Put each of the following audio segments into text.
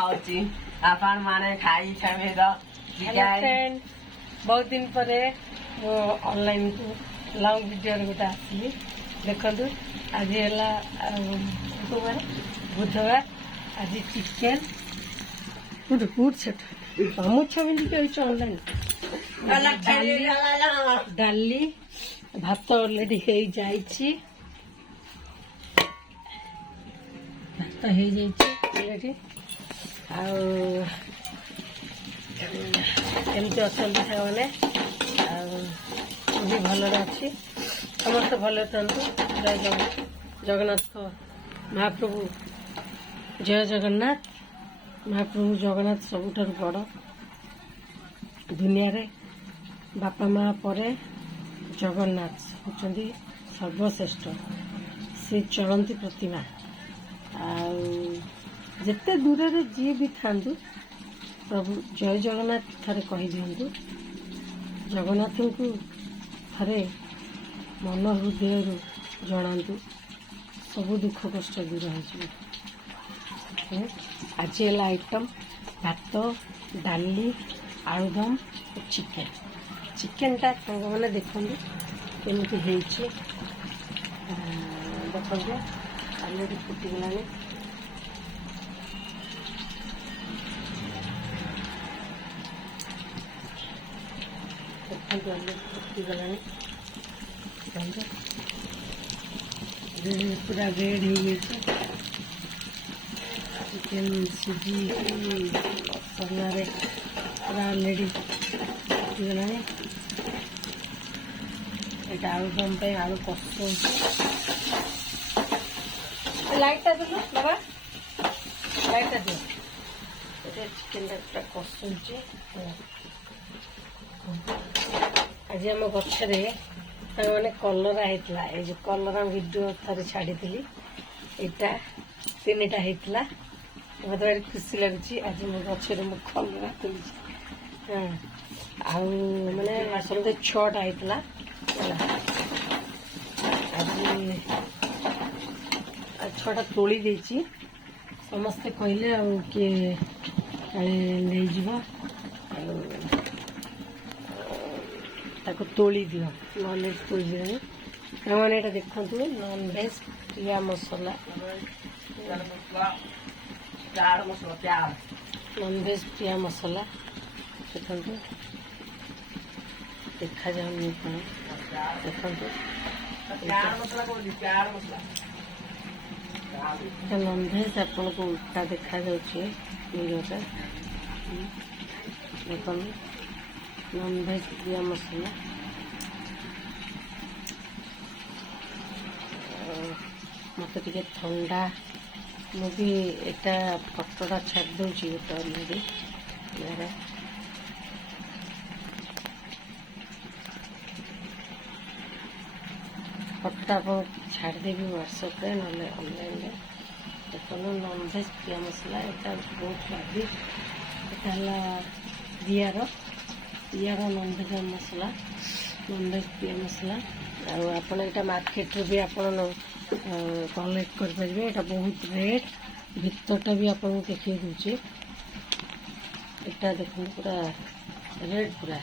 आपण माने खाई छबे द फ्रेंड बहुत दिन पर ऑनलाइन को लॉन्ग वीडियो गोटे आसली देखु आज है बुधवार आज चिकेन ऑनलाइन डाली भात ऑलरेडी हो जाइए भात हो जाइए आमती अच्छा मैंने भी भलरे अच्छी समस्त भले था जय जगन्नाथ महाप्रभु जय जगन्नाथ महाप्रभु जगन्नाथ सबुठ बड़ दुनिया रे बापा माँ पर जगन्नाथ होती सर्वश्रेष्ठ से चलती प्रतिमा आते दूर रे जी भी था प्रभु जय जगन्नाथ थे कही दिंतु जगन्नाथ को थे मन हृदय जनातु सब दुख कष्ट दूर हो आज है आइटम भात डाली आलुदम चिकेन चिकेन टा मैंने देखते केमती देखते अलरेडी फुटीगला फुटीगला पूरा रेड हो गई चिकेन सिझी मसला पूरा अलरेडी फुटीगला यहाँ आलुदम पे आलू कषु लाइट दिल बाबा लाइट दियो चिकेन पूरा कषुचे आज आम गचर मैंने कलरा होता है जो कलरा वीडियो थे छाड़ी यहाँ तीन टा होता मत भारी खुशी लगुच आज मो गचर मु कलरा तुली हाँ आने समझे 6टा होता आज 6टा तोली देची समस्ते कहले किए ले ताको तोली दियो नॉन वेज तोली दियो मैंने यहाँ देखु नॉन वेज प्रिया मसला नॉन वेज प्रिया मसला देखु देखा जाऊनी कौन देखु नॉन वेज आपन को उल्टा देखा जाऊे वीडियोटा देखो नॉन वेज प्रिया मसला मत टे ठंडा मुझे यहाँ फटोटा छाड़ दूसरी गोटे अलरेडी फटोटा आप छाड़देवी व्हाट्सएप ना ऑनलाइन देखो नॉन वेज प्रिया मसला यहाँ बहुत स्वादिष्ट यहाँ दियार नॉन वेज मसला नॉन वेज प्रिया मसला आपड़ मार्केट भी आप कलेक्ट करेंगे यहाँ बहुत रेट भितरटा भी आपको देखिए दूचे यहाँ देखो पूरा रेट पूरा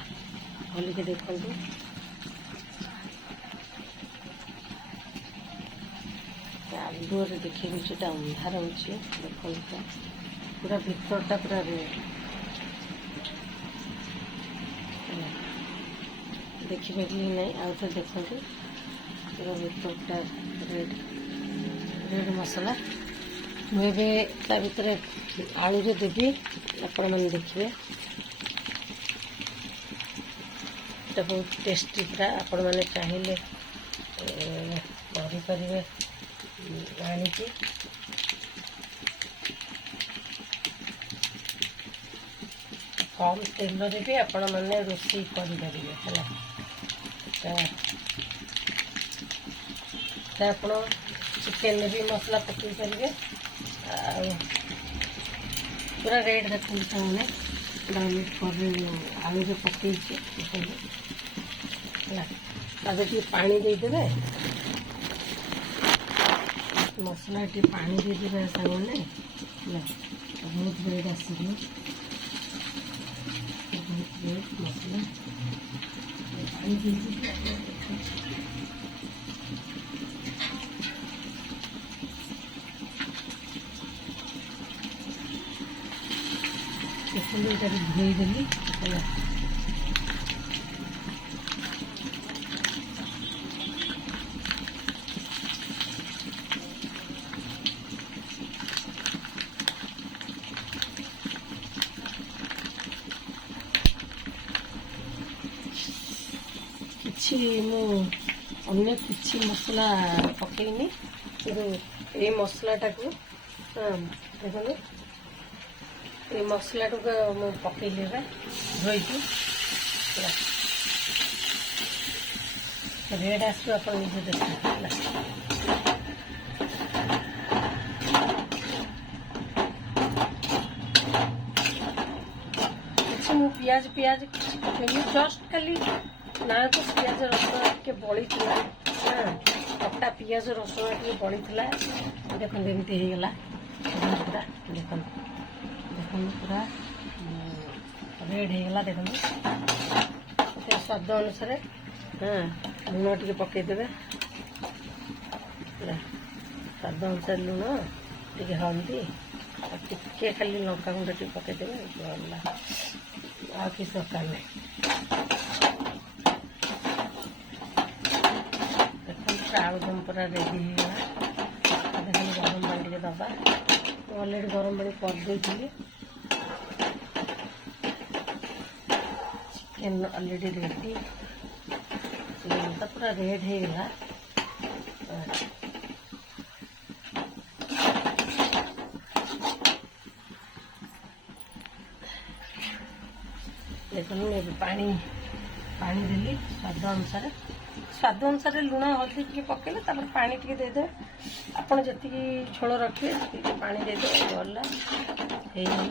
भल के देखो आलुरे देखिए दूचे अंधार हो देखो पूरा भितरटा पूरा रेट देखिए नहीं आउ तो देखो पूरा भितरटा रेड रेड मसला मुझे भर आलू देवी आपण मैंने देखिए ये बहुत टेस्टी पूरा आपण मैंने चाहिए करें आनिकी कम तेल भी आपण मैंने रोषे करें आप चिकेन भी मसला पकई पारे पूरा रेड देखते मैंने डायरेक्ट कर आलू पकई पानी देदेवे मसला टी पानी देदेवे सामने बहुत रेड आसनी बहुत रेड मसला देखते धोईदेली है अन्य किसी मसला पकईनी ये मसलाटा को देखो ये मसला टाक पकईली धोईकी रेड आसो आप निजे देखा मु पियाज पियाज पकईनी जस्ट खाली ना तो पियाज रसुण टे बड़ी कटा पियाज रसुण टे बड़ी देख एमती होगला पूरा देख देख पूरा रेड होगला देख स्वाद अनुसार लुण टे पकईदे स्वाद अनुसार लुण टे हल्दी टे खाली लंका गुंड टे पकईदे गला आ कि दरकार नहीं आलुदम पूरा रेडी होगा देखिए गरम पानी टे दबा अलरेडी गरम पानी करदे चिकेन अलरेडी रेडी चिकेन तो पूरा रेड होगा देखो पानी पानी देली स्वाद अनुसार लुण हल्दी टे पकेले पानी टे देदे आपड़ जी झोल रखिए पानी देदे गला हो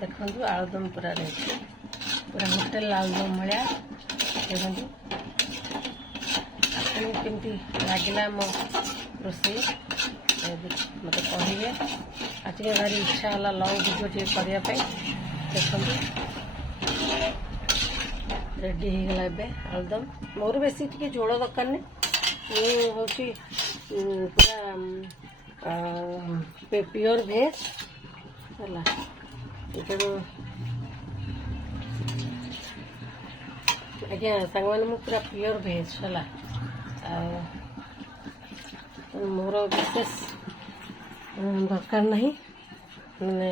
देखो आलुदम पूरा रेडी पूरा होटेल आलुदम भाया देखो आपको केमती लगे मो रोसे मत कहे आज के भारी इच्छा है लंग वीडियो टे करने देखो रेडी होगला आलुदम मोर बेसी टी झोल दरकार नहीं हूँ पूरा प्योर भेज है तेणु आज्ञा सांग मैंने पूरा प्योर भेज है मोर विशेष दरकार नहीं मैंने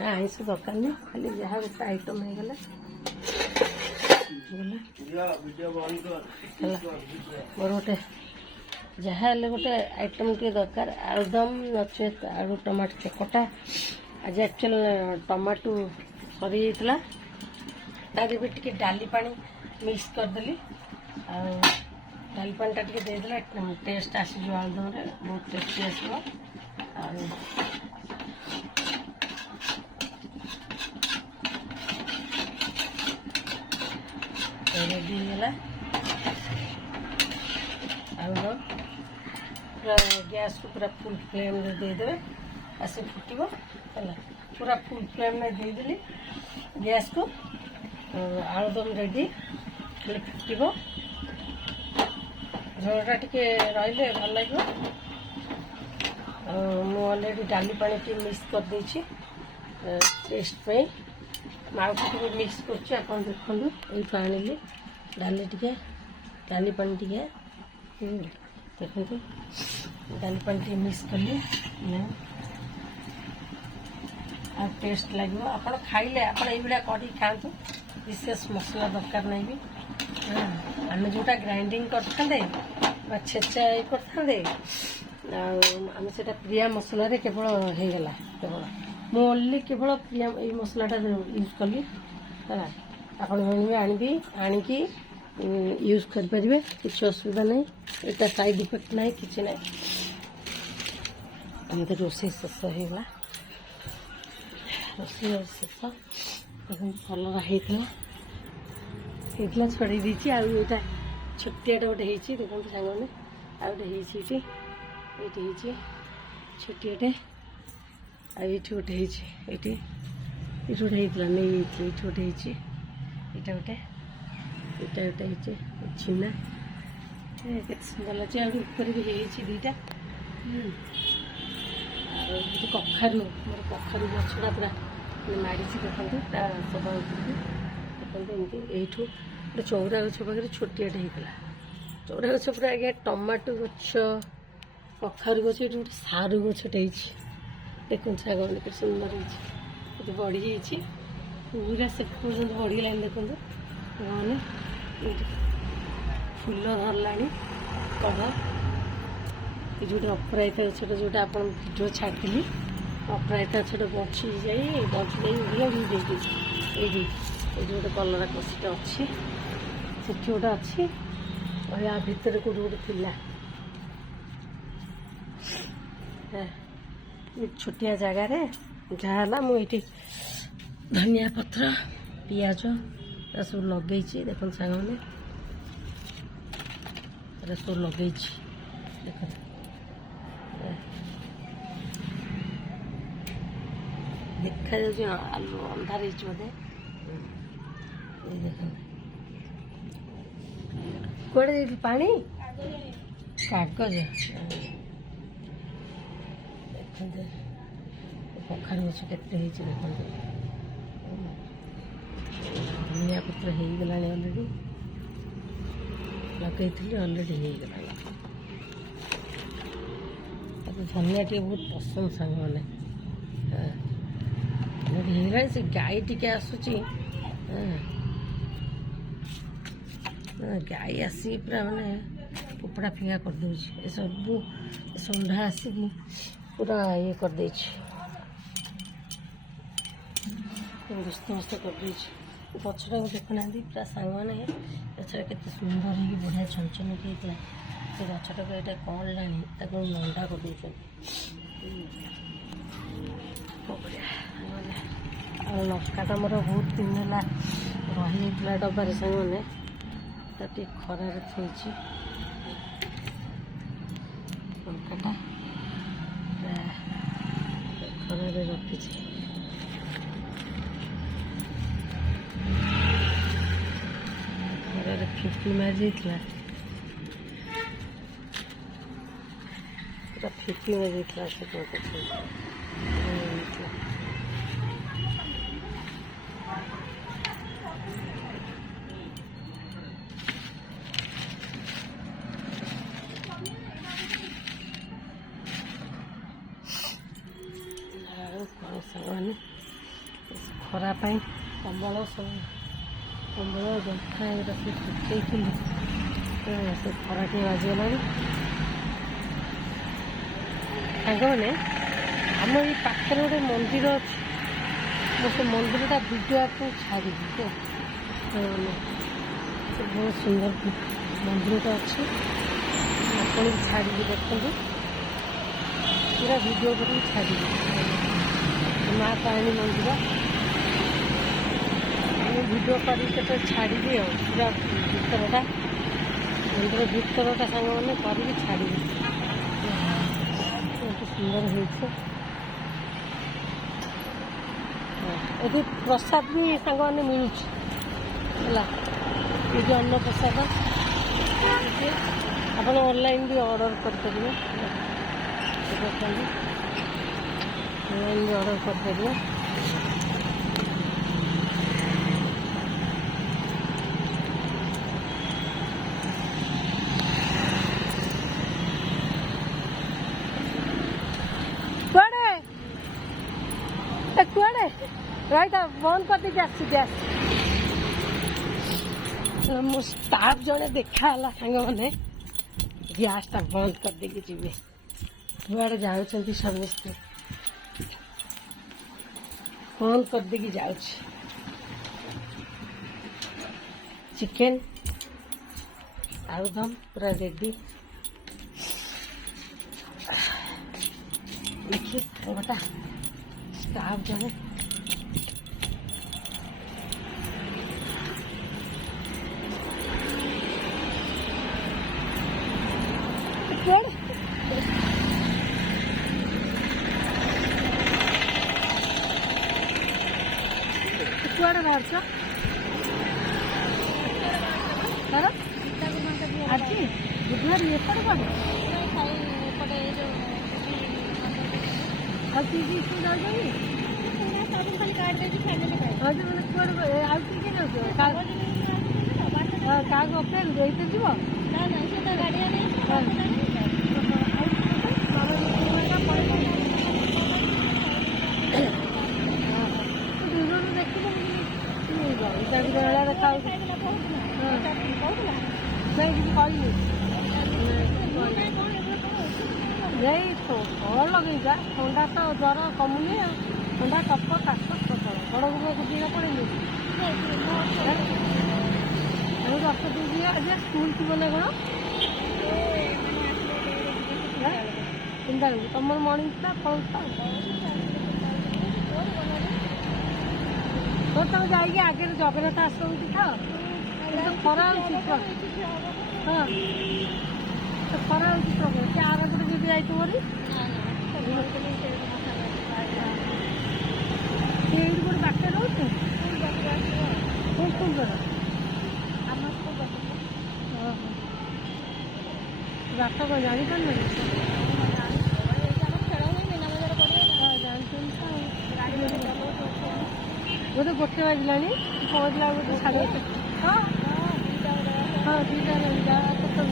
आईस दरकार नहीं खाली जहाँ गोटे आइटम होगला मोर गोटे जहाँ गोटे आइटम टे दरकार आलुदम नचेत आलू टमाटो चकटा आज एक्चुअल टमाटो सरी जाता ताकि भी टे डाली पानी मिक्स करदेली डाली पानी टा देदेला टेस्ट आसीज आलुदम बहुत टेस्टी आसो रेडी होगला आलुदम पूरा गैस को पूरा फुल फ्लेम में देदेवे आसे फुटब है पूरा फुल फ्लेम में देदेली गैस को आलुदम रेडी खाली फुटब झोलटा टे रही भल लगे मु अलरेडी डाली पानी टे मिक्स कर देछि टेस्ट पे माउ टे मिक्स करछि आपन देखंदु एई पानी डाली टे डाली पानी टे देखो डाली पानी टे मिक्स कली आ टेस्ट लगे आप खाइले आप कर खातु विशेष मसला दरकार नहीं भी आम जोटा ग्राइंडिंग कर छेचा करते आम से प्रिया मसला केवल होगला केवल मु ओनली केवल प्रिया ये मसलाटा यूज कली है आप आनी आनिकी यूज करें किसी असुविधा नहीं यहाँ साइड इफेक्ट ना कि ना आम तो रोसे शेष होगला रोसे शेष कलर होता छड़ी दीची आटा छोटियाटा गोटे देखो सांग मैंने आ गोटे ये छोटियाटे आई गोटे ये गोटे होता नहीं ये गोटे यहाँ गोटे यहाँ गोटे छीना के सुंदर लगे ऊपर भी दुईटा कखारू मोर कखारू गछटा पूरा माड़ी देखते सब देखते एमती यू गोटे चौरा गछ पाखे छोटियाटे होता चौरा गछ पूरा आज्ञा टमाटो गछ कखारू गछ ये गोटे सारू गछटे देखते शाग मैंने के सुंदर होती बढ़ी पूरा से पर्यटन बढ़ीगलानी देखते मैंने फुल धरला कलर ये जो अपराजिता गछटा जो आप भिडियो छाड़ी अपराजिता गछटा बची उड़ी ये गोटे कलरा कषीटा अच्छी से गोटे अच्छी और या भितर कौट गोटे थिला छोटिया जगार जहाँ मुझे धनिया पत्र पियाज सब लगे देख साग मैंने सब लगे देख देखा जाए आलू अंधार बोधे देख कौड़े पानी कागज देखते कखारू गछ के देखते धनिया पत्र हो गला अलरेडी लगे अलरेडी हो गला धनिया टे बहुत पसंद सांग मैंने होगा से गाई टी आसूची गाई आसी पूरा माने पोपड़ा फिंगा कर दे सब संधा आसिक पूरा ये कर दे मस्त मस्त कर दे गछटा को देखुना पूरा सांग मैंने गछटा के सुंदर हो बढ़िया छनछन होता से गछटा को यहाँ कौन लानी नंदा कर दे लंकाटा मोर बहुत दिन है रही डबार सांग मैंने खरार थोड़ी लंकाटा खरार रखी खरार फिफी मारी पूरा फिफी मारी से खरा कम्बल सब कम्बल गंथा रखी सुखी से खरा टे बाजिगला सांग मैंने आम ये पाखे गोटे मंदिर अच्छे से मंदिरटा वीडियो आपको छाड़ी बहुत सुंदर मंदिरटा अच्छे आपको छाड़ी देखते पूरा वीडियो कर छाड़ी माँ तारिणी मंदिर वीडियो कर छाड़ी पूरा भितरटा मंदिर भितरटा सांग मैंने कर छाड़ी सुंदर होती प्रसाद भी सांग मैंने मिलूँ ये जो अन्न प्रसाद आप ऑनलाइन भी ऑर्डर करेंगे ऑनलाइन भी ऑर्डर करेंगे कुआड़े रही बंद कर देखे गैस मो स्टाफ जड़े देखा सांग मैंने गैसटा बंद कर देके जी कुआड़े जाऊँ समस्ते बंद कर देके जाऊँ चिकेन आलूदम पूरा रेडी देखिए बता स्टाफ जड़े କୁଆଡ଼େ ବାହାରୁଛ? ତାର ଆଜି ବୁଧବାର ଏପଟେ କୁଆଡ଼େ? ଆଉ କିଏ କିଏ ସବୁ ଯାଉଛନ୍ତି? ଆଉ ସେମାନେ କୁଆଡ଼େ ଆଉ କିଏ କିଏ ଯାଉଛ? କାହାକୁ ଅପେକ୍ଷା ଏଇଥିରେ ଯିବ? ଦୂରରୁ ଦେଖିବ ଦେଖା ହଉଛି। ନାଇଁ କିଛି କହିନି। ଏଇ ଫଳ ଲଗେଇଯା, ଥଣ୍ଡା ତ ଜ୍ୱର କମୁନି ଆଉ। ଥଣ୍ଡା କଫ କାଶ ପ୍ରବଳ। ବଡ଼କୁ ଦିନ ପଳେଇଲି ଆଉ ରକ୍ତ ଦେଉଛି। ଆଜି ସ୍କୁଲ ଥିବ ନା କଣ? ଚିନ୍ତା କରୁଛି ତମର ମର୍ଣ୍ଣିଂ ଥିଲା ପଳଉଛ। ତମେ ଯାଇକି ଆଗରେ ଜଗନ୍ନାଥ ଆଶ୍ରମ ଥାଅ। ଖରା ହଉଛି ହଁ ଖରା ହଉଛି ପ୍ରବଳ। ସେ ଆର ଗୋଟେ ଯଦି ଯାଇଥିବ ଏଇଠି ଗୋଟେ ବାଟରେ ରହୁଛି। କୋଉ ସ୍କୁଲ କର? ବାଟ କ'ଣ ଜାଣିପାରୁନ? ବୋଧେ ଗୋଟେ ବାଜିଲାଣି ପହଞ୍ଚିଲା ଗୋଟେ ସାଢ଼େ ଗୋଟେ। ହଁ ହଁ ଦୁଇଟା କେତେ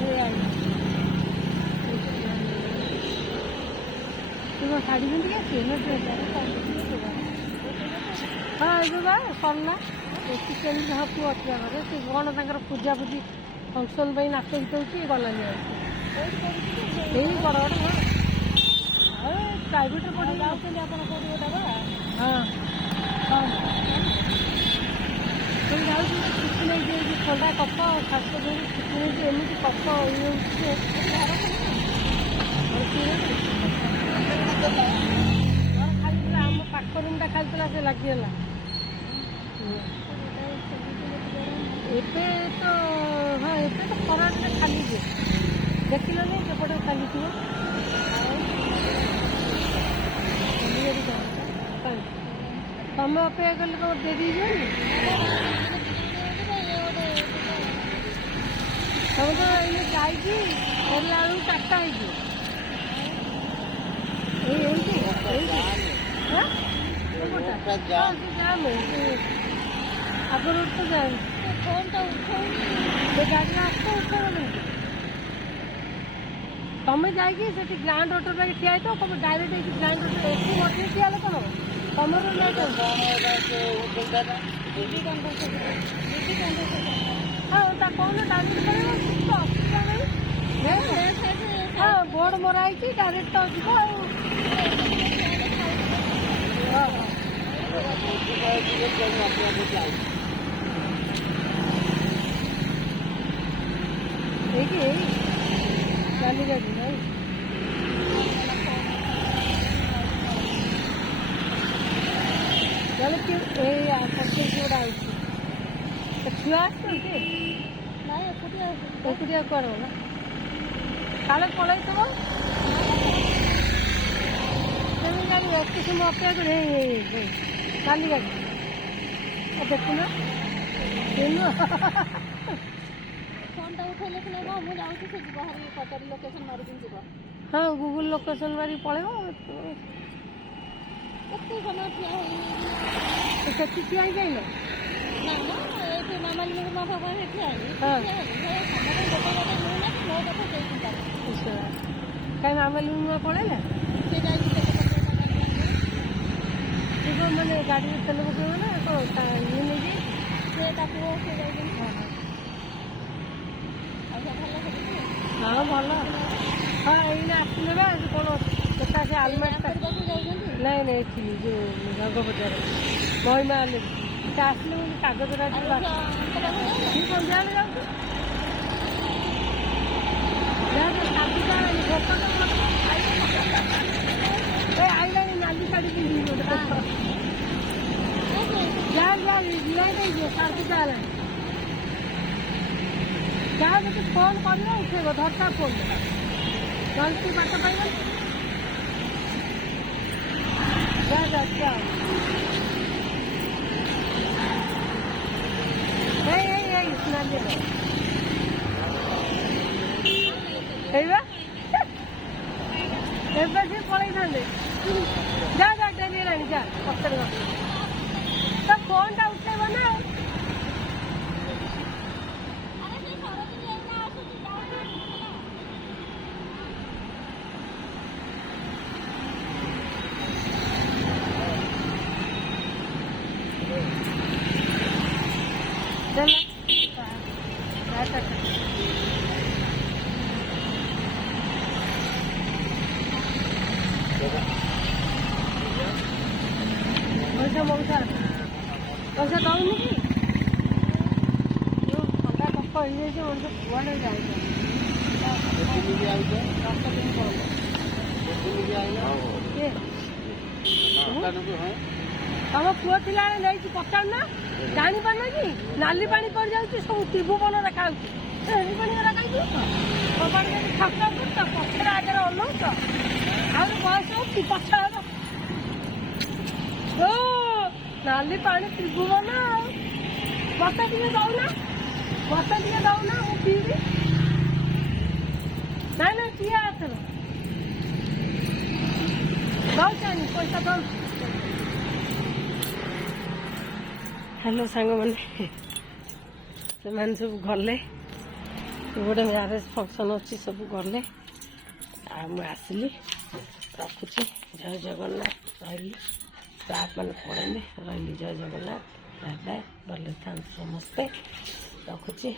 ତୁ କ'ଣ ଶାଢ଼ୀ ପିନ୍ଧିକି ଆସିବେ ନା ଡ୍ରେସ୍? ହଁ ଏବେ ବା ସରିଲା। କେମିତି ପୁଅ ଅଛି ଘରେ। ସେ କ'ଣ ତାଙ୍କର ପୂଜାପୂଜି ଫଙ୍କସନ୍ ପାଇଁ ନାଚ ଗୀତ ହେଉଛି ଗଲାନି ଆଉ। ଏଇ ବଡ଼ ବଡ଼ ଆଉ ପ୍ରାଇଭେଟ୍ରେ ପଢ଼ି ଯାଉଛନ୍ତି ଆପଣ କେଉଁଠି ଗୋଟେ ବା? ହଁ ହଁ ସବୁ ଯାଉଛି। ଛୁଟି ନେଇକି ଥଣ୍ଡା କଫ ଖାସ କରି ଛୁଟି ନେଇକି ଏମିତି କଫ ଇଏ ହେଉଛି ଖାଲିଥିଲା। ଆମ ପାଖ ରୁମ୍ଟା ଖାଲିଥିଲା, ସେ ଲାଗିଗଲା। ଏବେ ତ ହଁ ଏବେ ତ ଖରାରେ ଖାଲି ଯିଏ ଦେଖିଲନି ସେପଟେ ଖାଲି ଥିବ। ତମେ ଅପେକ୍ଷା କଲେ ତମ ଡେରି ହେଇଯିବନି? ତମେ ତ ଏଇନେ ଯାଇକି ଫେରିଲା ବେଳକୁ 4ଟା ହେଇଯିବ। ଏଇଠି ଆଗ ରୋଡ଼ ତ ଯାଏ। ଫୋନ୍ଟା ଉଠଉନି। ସେ ଗାଡ଼ିରେ ଆସ ଉଠେଇବନି। ତମେ ଯାଇକି ସେଠି ଗ୍ରାଣ୍ଡ ଅଟୋ ପାଇଁ ଠିଆ ହେଇଥିବ। ତମେ ଡାଇରେକ୍ଟ ହେଇକି ଗ୍ରାଣ୍ଡ ଅଟୋ ଏଠି ମଝିରେ ଠିଆ ହେଲେ କ'ଣ ହବ? ତମର ହଁ ତା କହୁନ ଡାଇରେକ୍ଟ ପଳେଇବ। କିଛି ତ ଅସୁବିଧା ନାହିଁ। ହଁ ବୋର୍ଡ଼ ମରା ହେଇଛି ଡାଇରେକ୍ଟ ତ ଯିବ ଆଉ। ଏଇଠି ଏଇ ଚାଲିଯାଉଛି ନାଇଁ। ତାହେଲେ କି ଏଇ ପଚିଶ ଗୁଡ଼ା ଆଉଛି। ଛୁଆ ଆସୁଛନ୍ତି ଏକୁଟିଆ କୁଆଡ଼େ ଗଲା? କାଳେ ପଳେଇଥିବ। ସେମିତି ଗାଡ଼ି ଏତେ ସମୟ ଅପେକ୍ଷା କରି କାଲି ଗାଡ଼ି ଦେଖୁନ ଫୋନ୍ଟା ଉଠେଇଲେ ସିନା ମୁଁ ଯାଉଛି। ସେ ଯିବ ହାରି ପଚାରି ଲୋକେସନ୍ ମାରିକି ଯିବ। ହଁ ଗୁଗୁଲ ଲୋକେସନ୍ ମାରି ପଳେଇବ। କେତେ ସମୟ ଠିଆ ହେଇ ସେଠି ଠିଆ ହେଇଯାଇନ? ନା ନା ଏଇଠି ମାମାଲିଙ୍କ ମୋ ପାଖରେ ଠିଆ ହେଲି। କାହିଁ ମାମାଲି ପଳେଇଲା? ସେ ଯାଇଛି ମାନେ ଗାଡ଼ିରେ ତେଲ ପକେଇବ ନା କ'ଣ ଇଏ ନେଇକି? ସେ ତାକୁ ସେ ଯାଇଛନ୍ତି। ହଁ ଭଲ। ହଁ ଏଇନା ଆସିଲେ ବା କ'ଣ ସେଟା ସେ ଆଲମାରିଟା ଯାଉଛନ୍ତି। ନାଇଁ ନାଇଁ ଏଠି ଯେଉଁ ରଙ୍ଗ ବଜାର ମହିମା ସେ ଆସିଲେ ମୁଁ କାଗଜଟା ସନ୍ଧ୍ୟାବେଳେ ଯାଉଛି। ଆଇଲାଣି ନାଲି ଶାଢ଼ୀ ପିନ୍ଧିବି ଗୋଟେ ଯାହା ଯିବା ଦେଇଯିବ। ସାର୍ଦିଟା ହେଲାଣି ଯାହା ଯଦି ଫୋନ୍ କରିବ ଉଠେଇବ। ଧରତା ଫୋନ୍ ଜଲ୍ଦି ବାଟ ପାଇବ। ଯା ଏଇବା ଏବେ ସେ ପଳେଇଥାନ୍ତେ। ଯା ଯା ଡେରି ହେଲାଣି ଯା ପଛରେ ତା ଫୋନଟା ଉଠେଇବ ନା। ପଇସା ମଉସା ପଇସା ଦଉନି କି? ଯୋଉ ଥଣ୍ଡା କଫ ହେଇଯାଇଛି ମଣିଷ କୁଆଡ଼େ ଯାଇପାରୁନି। 10 ଦିନ ପଳେଇବ। ତମ ପୁଅ ଥିଲାବେଳେ ନେଇଛି ପଚାରୁନା ଜାଣିପାରୁନ କି? ନାଲି ପାଣି ପଡ଼ିଯାଉଛି ସବୁ ତ୍ରିଭୁବନ ଦେଖାଯାଉଛି। ନାଲି ପାଣି ଦେଖାଯାଉଛି କବାଟ ଯଦି ଠକା କରୁଛ ପଛରେ ଆଗରେ ଅନଉଛ ଆହୁରି ବୟସ ହଉଛି ପଛ ନାଲି ପାଣି ତ୍ରିଭୁବନ ଆଉ। ମତେ ଟିକେ ଦଉନା ମୁଁ ପିଇବି। ନାଇଁ ନାଇଁ ପିଆ ଏଥର ଦଉଛାନି ପଇସା ଦଉଛି। ହ୍ୟାଲୋ ସାଙ୍ଗମାନେ, ସେମାନେ ସବୁ ଗଲେ ଗୋଟେ ମ୍ୟାରେଜ ଫଙ୍କସନ୍ ଅଛି, ସବୁ ଗଲେ ଆଉ ମୁଁ ଆସିଲି। ରଖୁଛି, ଜୟ ଜଗନ୍ନାଥ। ରହିଲି, ମାନେ ପଳେଇଲେ, ରହିଲି। ଜୟ ଜଗନ୍ନାଥ, ବାଏ ବାଏ। ଭଲରେ ଥାନ୍ତୁ ସମସ୍ତେ, ରଖୁଛି।